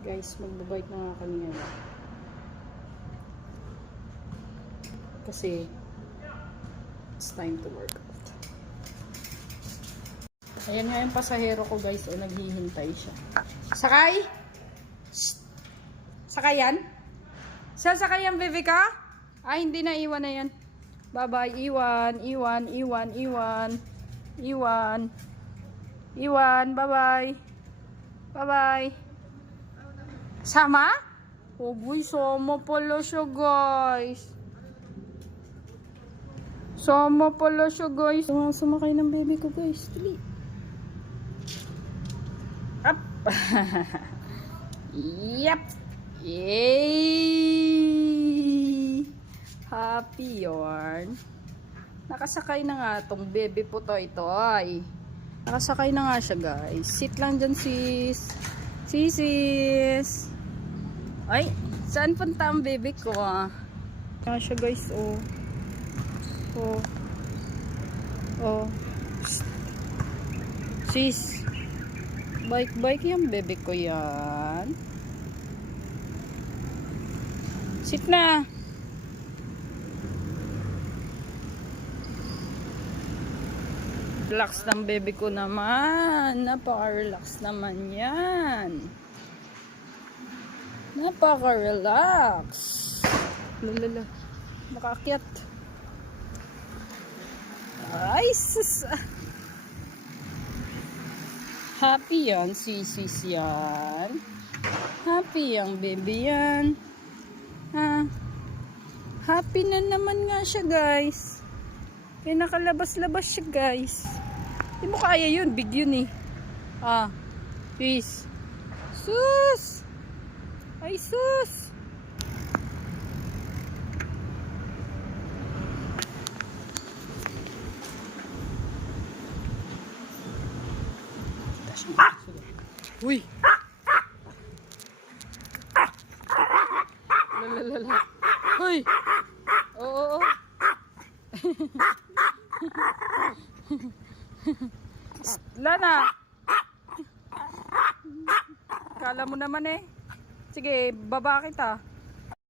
Guys, magbabike na nga kami ngayon. Kasi, it's time to work out. Ayan nga yung pasahero ko guys, o naghihintay siya. Sakay! Shh! Sakay yan? Sasakay yan, baby ka? Ay, hindi na, iwan na yan. Bye-bye, iwan, bye-bye. Bye-bye. Sama? Oh boy, sama pala siya guys. Sama pala siya guys. Sumakay ng baby ko guys. Tuloy. Up. Yep. Yay! Happy yarn. Nakasakay na nga tong baby po to ito ay. Nakasakay na nga siya guys. Sit lang dyan sis. Sis. Ay, saan punta ang baby ko ah? Nga siya guys oh. Oh. Oh. Psst. Sis. Bike yung baby ko yan. Sit na. Relax ng baby ko naman. Napaka-relax naman yan. Napaka-relax. Lalala. Makaakyat. Ay, sus. Happy yan, sis yan. Happy yung baby yan. Ha? Happy na naman nga siya guys. Kaya nakalabas-labas siya guys. Hindi mo kaya yun, big yun eh. Ah, sis. Sus! Ay sus! Uy! Lalalala. Uy! Oo. Lana! Kala mo naman eh. Sige, baba kita.